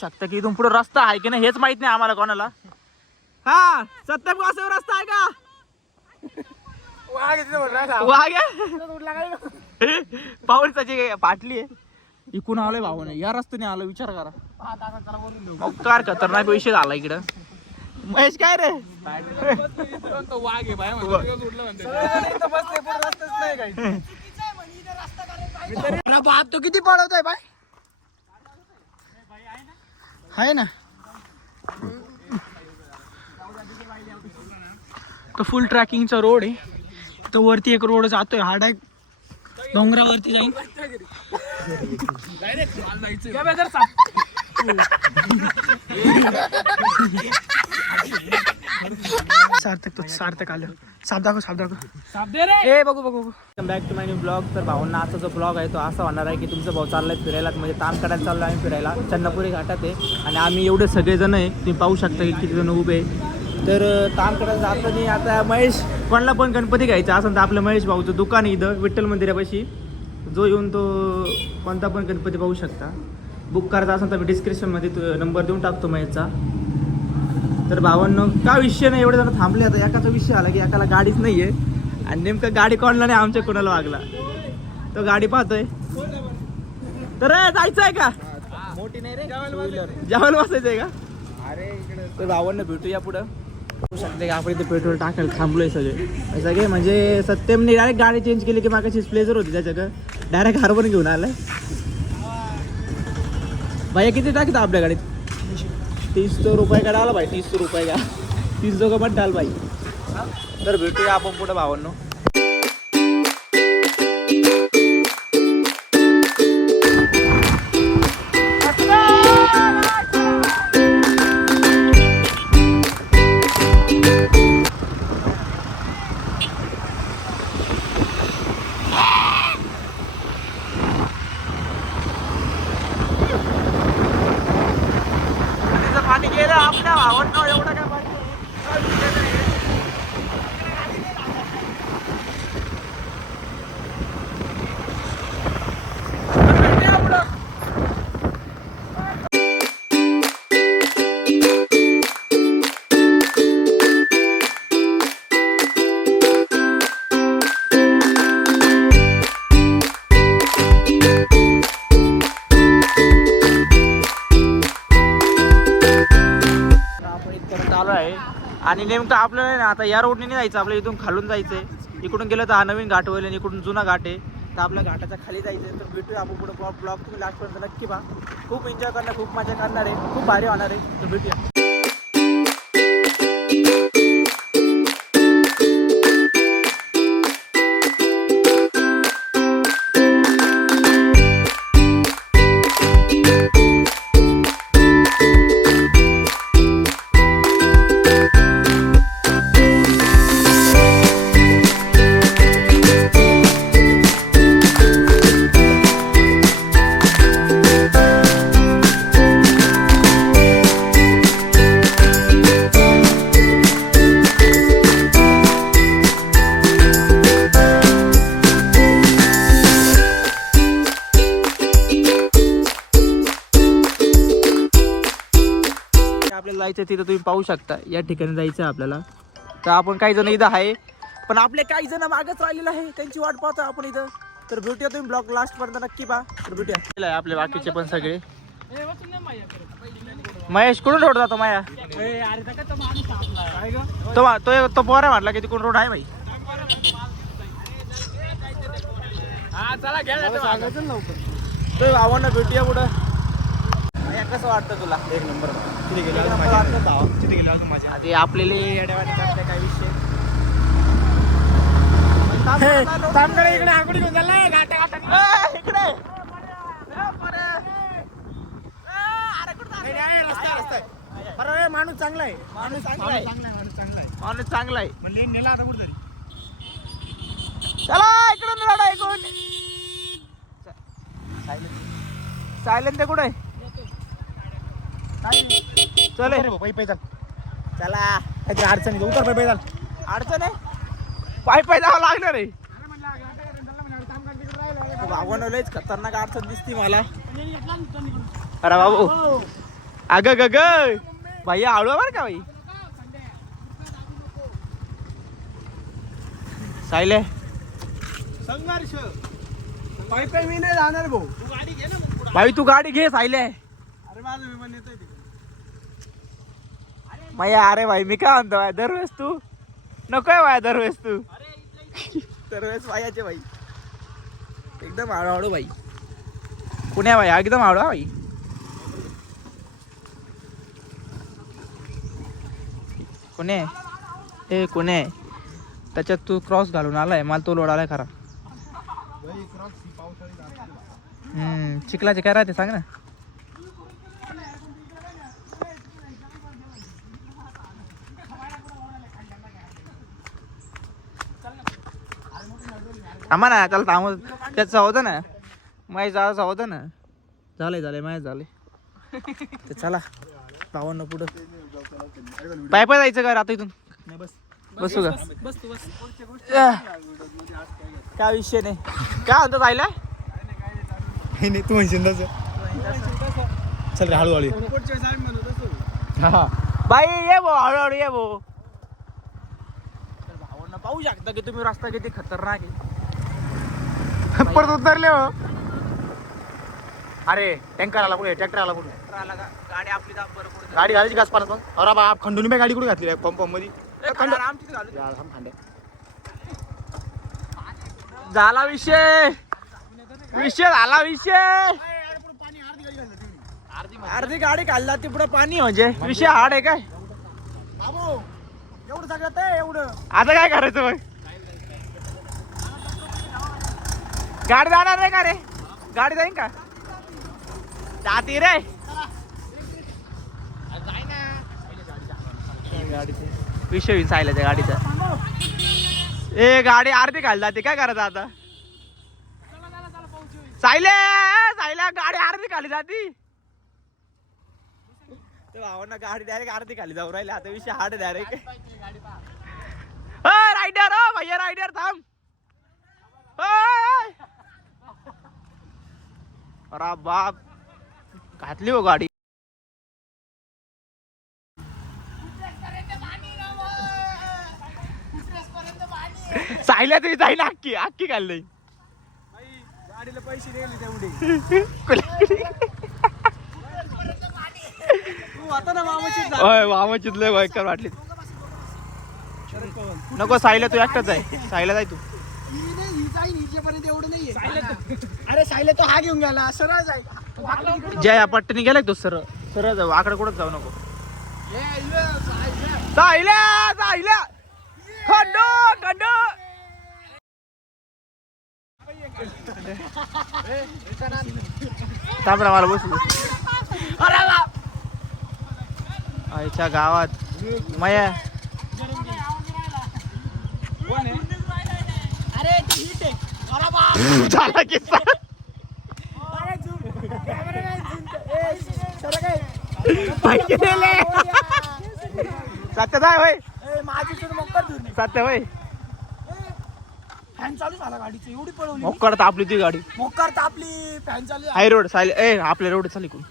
शकता की इथून पुढे रस्ता आहे की नाही हेच माहित नाही आम्हाला कोणाला. हा सत्यम गावावर रस्ता आहे का? पाऊलची पाटली आहे इकून आलोय भावाने या रस्त्याने आलो विचार करा. मग कार खतरनाक विषय झाला इकडं. महेश काय रे तो किती पळवत आहे बाय आहे ना. तो फुल ट्रॅकिंगचा रोड आहे. तो वरती एक रोड जातोय हा डायरेक्ट डोंगरावरती जाईल. सार्थक आलं. साप दाखव ए बघू back to my new blog. तर भाऊंना आजचा जो ब्लॉग आहे तो असा होणार आहे की तुमचा भाऊ चाललाय फिरायला म्हणजे तामकडाला चाललो आम्ही फिरायला चन्नापुरी घाटात आहे. आणि आम्ही एवढे सगळेजण आहे तुम्ही पाहू शकता की किती जण उभे. तर तामकडाला जाताना आता महेश कोणाला पण गणपती घ्यायचा असेल तर आपलं महेश भाऊचं दुकान आहे इथं विठ्ठल मंदिरापाशी. जो येऊन तो कोणता पण गणपती पाहू शकता. बुक करायचा असेल तर मी डिस्क्रिप्शनमध्ये नंबर देऊन टाकतो महेशचा. तर भावांनो का विषय नाही एवढे जण थांबले. आता एकाचा विषय आला की एकाला गाडीच नाही आहे आणि नेमकं गाडी कोणाला नाही आमच्या कोणाला वागला तो गाडी पाहतोय. तर जायचं आहे का? मोठी नाही रे जेवायला बसायचं आहे का? तर भावांना भेटूया पुढं. होऊ शकते की आपण इथे पेट्रोल टाकायला थांबलोय सगळे म्हणजे सत्यमने डायरेक्ट गाडी चेंज केली की मागाची प्लेजर होती त्याच्याकडं डायरेक्ट हार्बर घेऊन आलाय. भाई किती टाकतो आपल्या गाडीत? 300 रुपये का डाला भाई 300 रुपये का 300 का पण डाल भाई. तर भेटूया आपण पुढे भावांनो. पाणी गेलं आपल्या भावांना एवढं काय पाणी आणि नेमकं आपल्याला ना आता या रोडने नाही जायचं आपल्याला इथून खालून जायचंय. इकडून गेलं तर हा नवीन घाट होईल आणि इकडून जुना घाट आहे. तर आपल्या घाटाच्या खाली जायचं. तर भेटूया आपण पुढे ब्लॉग तुम्ही लास्टपर्यंत नक्की पहा. खूप एन्जॉय करणार खूप मजा करणार आहे खूप भारी होणार आहे. तर भेटूया. आपल्याला जायचं तिथं तुम्ही पाहू शकता या ठिकाणी जायचं आहे आपल्याला. तर आपण काही जण इथं आहे पण आपले काही जण मागच राहिलेलं आहे त्यांची वाट पाहतो आपण इथं. तर भेटूया तुम्ही ब्लॉग लास्ट पर्यंत नक्की पहा. तर भेटूया आपले बाकीचे पण सगळे. महेश कुठून रोड जातो माया तो पोरा म्हटला की तिकडून रोड आहे भाई. तो भावांना भेटूया पुढं. कसं वाटतं तुला? एक नंबर. किती गेले आधी आपल्याला येड्यावानी करते काय विषय. इकडे आंघोळी घेऊन चाललाय घाटा इकडे रस्ता बरोबर. माणूस चांगला आहे माणूस चांगला आहे म्हणजे नेला आता कुठतरी. चला इकडून लढाई कोण सायलेंट कुठे आहे? चल पायी चाल. चला काहीतरी अडचण उतर पायी चाल. अडचण आहे पायी जावं लागणार आहे. भावानं लयच खतरनाक अडचण दिसती मला. अरे बाबू अग ग ग भाई आळू बर का भाई. सायले संघर्ष पाय मी नाही जाणार भाऊ. भाई तू गाडी घे सायले. अरे माझं विमान येतोय तिकडे. मैया अरे भाई मी काय म्हणतो भाई दरवेळेस तू नकोय भाई दरवेळेस तू दरवेळेस भाईयाचे भाई एकदम हळूहळू भाई. पुण्या भाई एकदम हळू भाई. कोणे ए कोणे त्याच्यात तू क्रॉस घालून आलाय मला तो लोड आलाय खरा. चिखलाचे काय राहते सांग ना. थांबा ना त्याला थांब त्याचं होतं ना माहीत जायचं होतं ना. झालंय माहीत झालंय तर चला पावन पुढं. पाय पाय जायचं का आता इथून. बसू का काय विषय नाही. काय म्हणतो जायला तू म्हणशील तसं. चल रे हळूहळू. बाई ये भो हळूहळू ये भो. भावांना पाहू शकता की तुम्ही रस्ता किती खतरनाक आहे. परत उतरले हो. अरे टँकर आला कुठे ट्रॅक्टर आला कुठे गाडी आपली दाब बरं पुढे गाडी घालायची घास पाण्यात मग. अरे बाप खंडून गाडी कुठे घातली पंप मध्ये. झाला विषय झाला विषय. अर्धी गाडी काढला ती पुढे पाणी म्हणजे विषय हार्ड आहे काय. एवढं सगळं आहे एवढं. आता काय करायचं मग. गाडी जाणार नाही का रे. गाडी जाईन का जाती रे. विषय होईल सायलाच्या गाडीचा. ए गाडी अर्धी खाली जाते काय करायचं आता. सायल्या गाडी अर्धी खाली जाती. भावांना गाडी डायरेक्ट अर्धी खाली जाऊ राहिली आता विषय हार्ड डायरेक्ट. रायडर हो भैया रायडर थांब. अरे बाप घातली हो गाडी. सायल्या तरी जाईल अक्की खाल्ली. गाडीला पैसे दिले तेवढे. तू आता ना मामाचीच लय भयंकर वाटली. नको सायल्या तू एकटाच आहे. सायल्या जाय तू. एवढं नाहीये. अरे सायले तो हा घेऊन गेला सरळ जाय. जय पट्टनी गेलाय तो सरळ जाऊ आकडे कुठं जाऊ नको. सायल्या खंड थांबडा मला बसू. आईच्या गावात माया झाला किस्सा. सत्य जाय होय सत्य होय. फॅन चालू झाला गाडीची एवढी पळवली. मोक्कार तापली ती गाडी. मोक्कार तापली फॅन चालू. हाय रोड सायले ए आपल्या रोड चालली कोण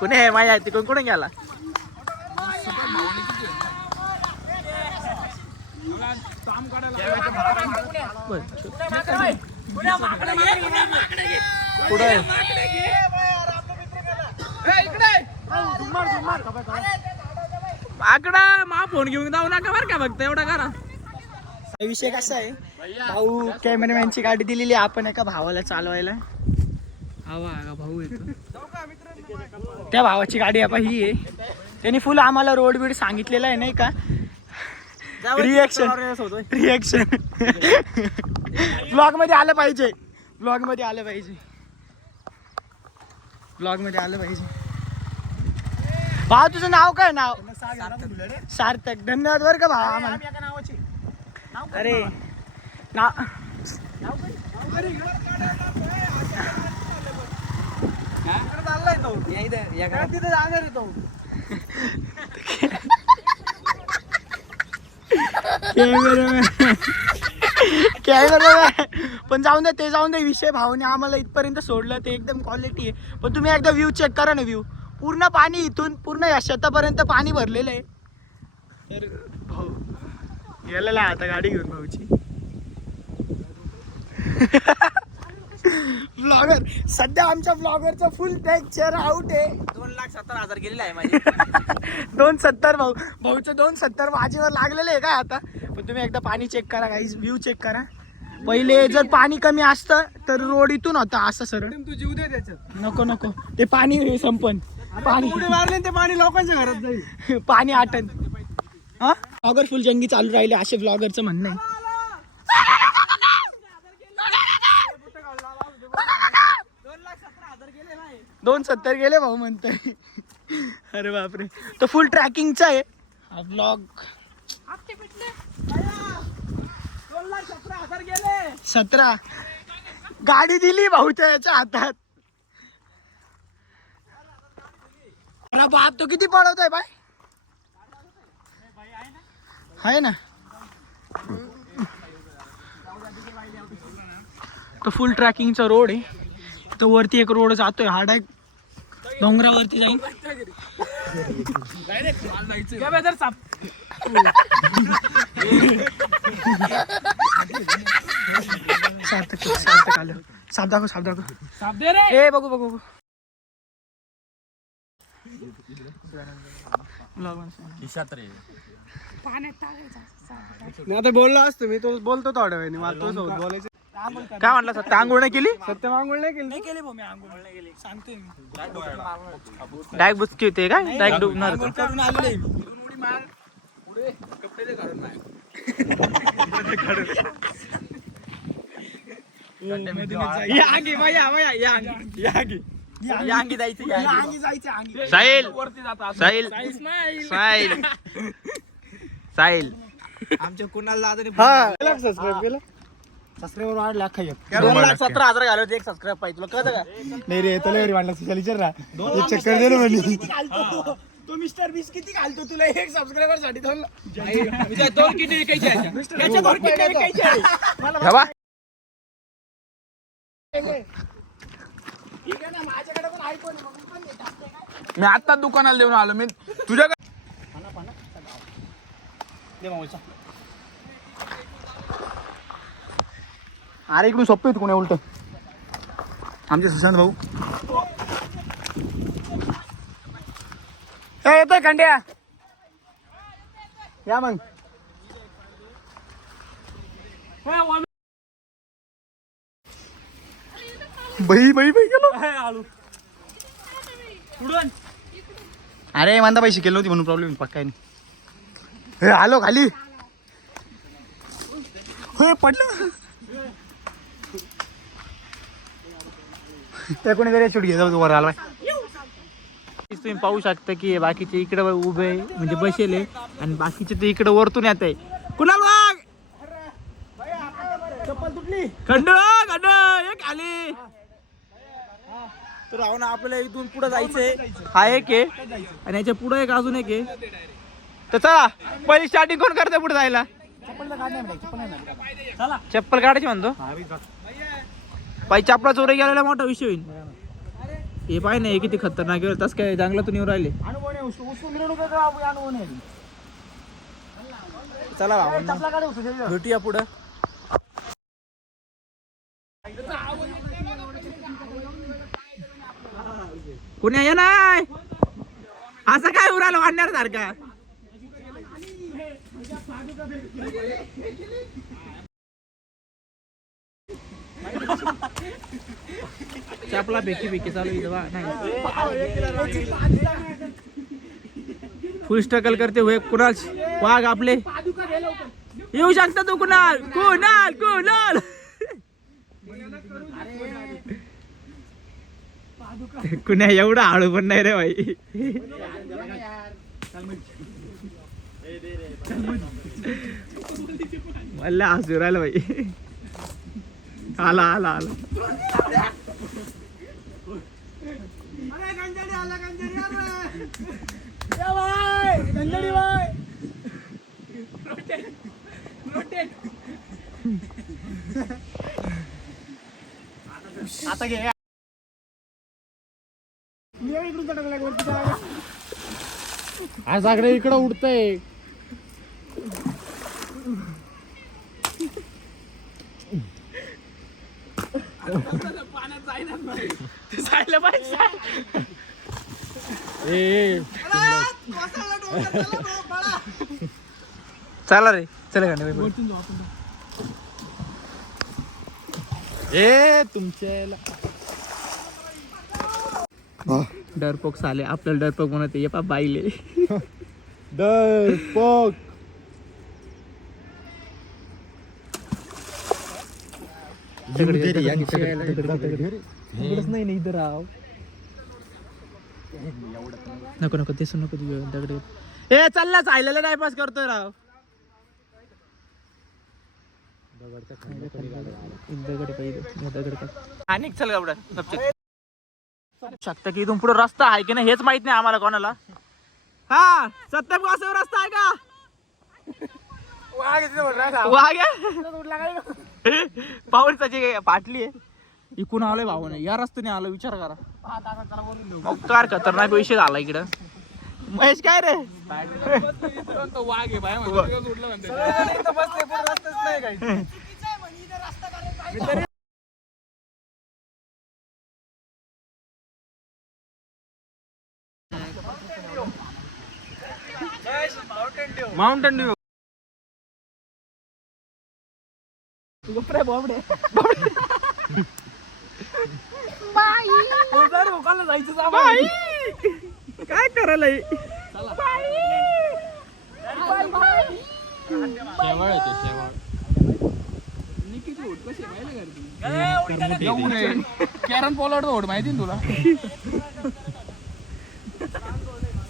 कोणी आहे माया तिकडून कोणी गेला. कुठे आकडा मा फोन घेऊन जाऊ नका बरं का फक्त एवढा करा. विषय कसा आहे भाऊ कॅमेरामॅनची गाडी दिलेली आपण एका भावाला चालवायला. भाऊ येतो त्या भावाची गाडी आपण ही आहे. त्यांनी फुल आम्हाला रोड बीड सांगितलेलं आहे नाही का. रिएक्शन ब्लॉग मध्ये आलं पाहिजे. भाऊ तुझं नाव काय. नाव सार्थक. धन्यवाद बरं का भावा आम्हाला. अरे नाव कॅमेरा पण जाऊन दे ते जाऊन दे विषय. भाऊने आम्हाला इथपर्यंत सोडलं ते एकदम क्वालिटी आहे. पण तुम्ही एकदा व्ह्यू चेक करा ना. व्ह्यू पूर्ण पाणी इथून पूर्ण या शेतापर्यंत पाणी भरलेलं आहे. तर भाऊ गेलेला आहे आता गाडी घेऊन भाऊची. ब्लॉगर सध्या आमच्या ब्लॉगरचा फुल पिक्चर आउट आहे. 2,70,000 गेलेला आहे माझे. 270 भाऊचं 270 माझ्यावर लागलेलं आहे का आता. पण तुम्ही एकदा पाणी चेक करा गाईज. व्ह्यू चेक करा. पहिले जर पाणी कमी असतं तर रोड इथून होता असं सरळ. तू जीव दे त्याच्यात. नको नको ते पाणी संपन. पाणी उडी मारले ते पाणी लोकांच्या घरात जाईल. पाणी आटन. हा ब्लॉगर फुल जंगी चालू राहिले असे ब्लॉगरचं म्हणणं आहे. 270 गेले भाऊ म्हणतोय. अरे बापरे तो फुल ट्रॅकिंगचा आहे हा ब्लॉग. 2,17,000 गेले. 17 गाडी दिली भाऊच्या याच्या हातात. अरे बाप तो किती पळवतोय बाय. आहे ना तो फुल ट्रॅकिंगचा रोड आहे. तो वरती एक रोड जातोय हा डायरेक्ट डोंगरावरती जाईल. सार्थक आलं. साप दाखव. साप दे रे. ए बघू बघू मी आता बोललो असतो मी तो बोलतो थोड्या वेळाने. मला तो सोबत बोलायचं. काय म्हणला सत्य आंघोळ नाही केली. सत्य मागून नाही केली. केले भाऊ मी आंघोळ नाही केली सांगतोय मी. डायरेक्ट बुचकी होते काय डायरेक्ट डुबणार होतं. करून आलेले उडी मार. पुढे कपडे दे काढून मार. अंगी जायचं. साहिल वरती जातो. साहिल साहिल साहिल आमच्या कुणाला दादा हा सबस्क्राईब केलं. सबस्क्रायबर वाढला अख्खा 2,17,000 घालवत एक सबस्क्राईब पाहिजे तुला कळतं का. नाही रे तुला घरी वाटलं तुझ्या विचार ना. एक चक्कर दे ना म्हणे. तो मिस्टर बीस किती घालतो तुला एक सबस्क्रायबर साठी. 2 किती विकायचे हवा ठीक आहे ना माझ्याकडे पण आयफोन आहे. मग मी पण टाकते काय. मी आता दुकानाला देऊन आलो. मी तुझ्याकडे दे माऊचा. अरे इकडून सोपे होते कोणी उलट आमचे सुशांत भाऊ. येतोय खंड्या या मग. बाई गेलो. अरे मांदा बाई शिकेल नव्हती म्हणून प्रॉब्लेम पक्का नाही. आलो खाली. होय पडलं. त्या कोणी जरी शूट घेतो वर आला. तुम्ही पाहू शकता की बाकीचे इकडे उभे म्हणजे बसेले आणि बाकीचे ते इकडे वरतून येत आहे. कुणाल वाघ चप्पल तुटली. खंड एक आली. तर राहून आपल्याला इथून पुढे जायचंय. हा एक आहे आणि याच्या पुढे एक अजून एक आहे. तर चला पहिली स्टार्टिंग कोण करते पुढे जायला. चप्पल काढायची म्हणतो. पाय चपला चोरी गेलेला मोठा विषय होईल. हे पाय नाही किती खतरनाक आहे. तस काय जंगलातून येऊन राहिले. चला बाबा भेटूया पुढं. कोणी या नाही असं काय उराला वाढणार सारखा. चपला बेकी चालू नाही. फुल स्ट्रगल करते हुए कुणाल वाघ आपले येऊ शकता. तू कुणाल कुण्या एवढा हळू पण नाही रे भाई. मला हसू राहिलं भाई. आला आता घे आज आकडे इकडं उडतंय. जायला पाहिजे. चला रे चला का ए तुमच्या डरपोक साले आपल्याला डरपोक म्हणत ये पा बाईले डरपोक. नाही इधर राव नको नको ते नको दगड ए चालला चाललेला नाही पास करतोय राव. आणि चल एवढं शकता की इथून पुढे रस्ता आहे की नाही हेच माहित नाही आम्हाला कोणाला. हा सत्यम गावावर रस्ता आहे का? पाऊलची पाटली आहे इकून आलोय भावाने या रस्त्याने आलो विचार करा. मग कार खतरनाक विषय झाला इकडं. महेश काय रे वाघ आहे बाय माउंटेन ड्यू काय करायला कॅरन पोलार्ड ओढ माहिती ना तुला.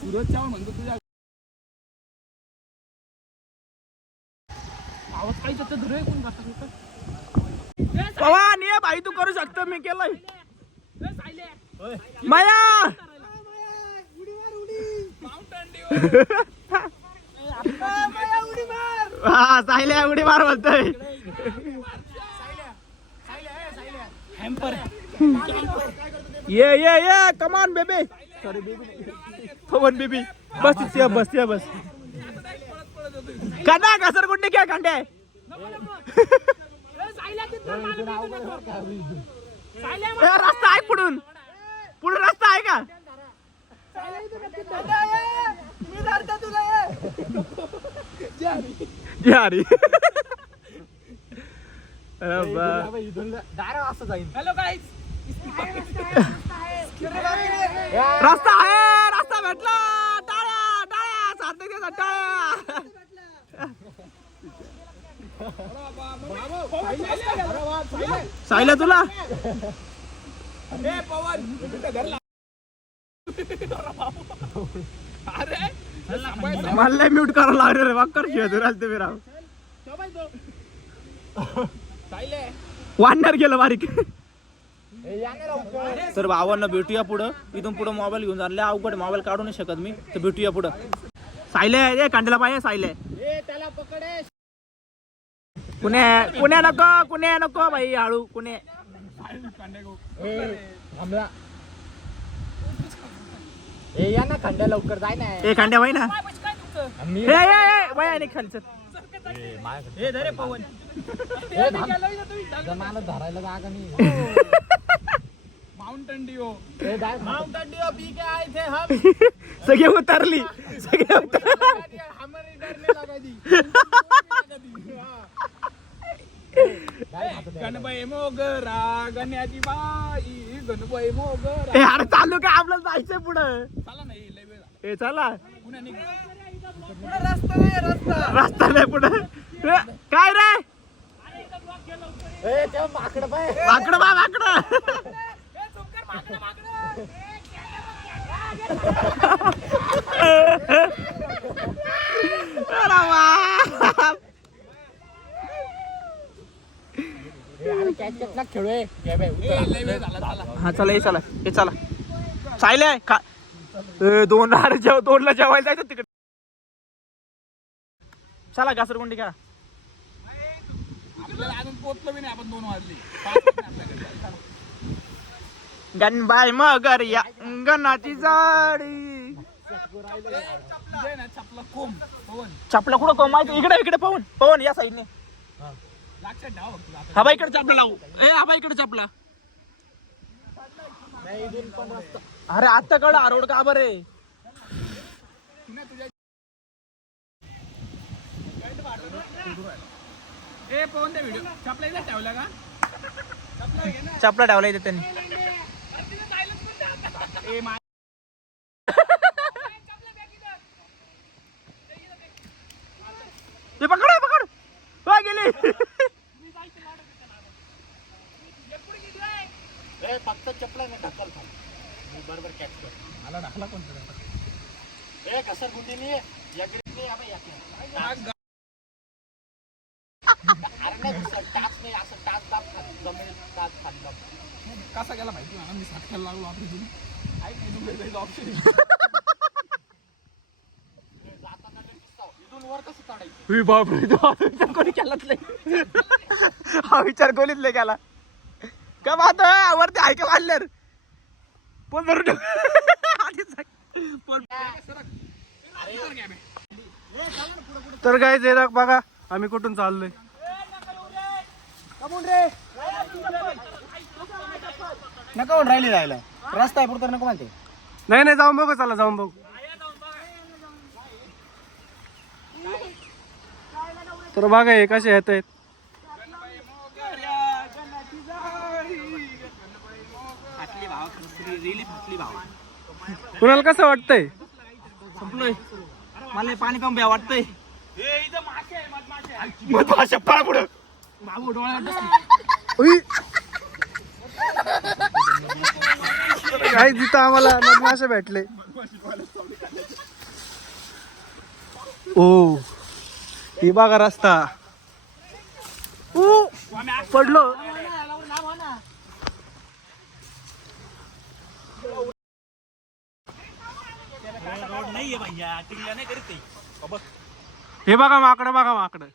सूरज चव्हाण म्हणतो तुझ्या आवाज काही कोण पवन ये भाई तू करू शकतो मी केलंय. माया हा सायल्या उडी मार बोलतोय. ये ये ये कमान बेबी सॉरी बेबी पवन बेबी बस या बस या बस कांदा घसरगुंडी क्या कांडे रस्ता आहे पुढून पुढून रस्ता आहे का? हॅलो गाईज रस्ता आहे रस्ता भेटला. टाळ्या टाळ्या सार्थक टाळ्या. सायला तुला मला म्यूट करावं लागले रे वाक्कर शिवाय तुम्ही राव वाढणार गेलं बारीक. तर भावांना भेटूया पुढं. इथून पुढं मोबाईल घेऊन चालले अवघड मोबाईल काढू नाही शकत मी. तर भेटूया पुढं. सायले कांद्याला पाहिजे सायले कुण्या कुण्या नको कुण्या नको भाई हळू कुण्या या ना खंड्या लवकर जाय ना. ए खांड्या भाई ना वया खालच पवन धरायला जागा नाही. माउंटेन ड्यू माउंटेन ड्यू पी के आए थे हम. सगळे उतरली सगळे हमारी डरने लगा दी. गणबाई मोगरा गण्याची बाई गणबाई मोगरा. अरे चालू काय आपल्याला जायचंय पुढं. चला नाही लय वेळ झाला. ए चला पुन्हा निघ. रस्ता नाही पुढं काय रे माकड पाय वाकडं बा वाकडं खेळूय. लय वेळ झाला चला. हा चला हे चला हे चला चालले का 2ला जेवायला जायचं तिकडे. चला घासरगुंडी घ्या. आपल्याला अजून पोचलो बी नाही आपण 2 वाजले. 5 वाजले आपल्याकडे. गणबाई मगर या गणाची जाडी. दे ना चपला कोंब पवन चपला कुठं कोण माहिती इकडे इकडे पवन पवन या साईडने. लक्षात ठेवा फक्त आता. हा बाई इकडे चपला लावू. हा बाई इकडे चपला. अरे आता कळ रोड का बरे. पुन्हा तुझ्या ए पवन ते व्हिडिओ चपला इथं ठेवला का चपला घे ना चपला ठेवला इथे त्यांनी. ए मा ते पकड पकड वा गेली. फक्त चपला नाही ढकल थांब. मी बरोबर कॅच कर. मला ढकला कोणतं ए कसर गुंडीने या ग्रीपने या बाई या की. अरे नाही दुसरं टाच नाही असं टाच दाब खाली जमिनीत टाच खाली दाब. कसा गेला माहिती मला मी साठ्याला लागलो आपली तुम्ही ऐक नाही तुम्ही जायचं ऑप्शन जाताना दिसतो इथून वर कसं चढायचं. बापरे कोणी केलाच नाही. हा विचार कोणीच नाही केला का बात वरती आहे का वाढल्यावर पण बरोबर तर काय जे बघा आम्ही कुठून चाललोय. नका होऊन राहिली जायला रस्ता आहे पुढे नको म्हणते. नाही नाही जाऊन बघू चला जाऊन बघू. तर बघा हे कसे येत आहेत. कुणाला कसं वाटतंय. संपलोय मला पाणी कमी प्या वाटतंय. बाबू डोळ्यात उई. काय तिथं आम्हाला मधमाशा भेटले. ओ ही बघा रस्ता. पडलो. हे बघा माकडं बघा माकडं.